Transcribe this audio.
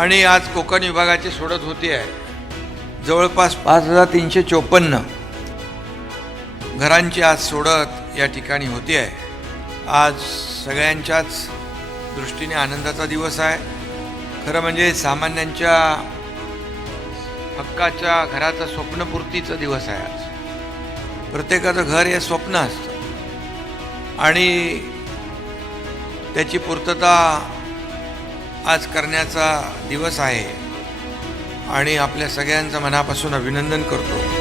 आणि आज कोकण विभागाची सोडत होती आहे. जवळपास पाच हजार तीनशे चोपन्न घरांची आज सोडत या ठिकाणी होती आहे. आज सगळ्यांच्याच दृष्टीने आनंदाचा दिवस आहे. खरं म्हणजे सामान्यांच्या हक्काच्या घराचा स्वप्नपूर्तीचा दिवस आहे आज. प्रत्येकाचं घर हे स्वप्न असतं. आणि त्याची पूर्तता आज करण्याचा दिवस आहे. आणि आपल्या सगळ्यांचं मनापासून अभिनंदन करतो.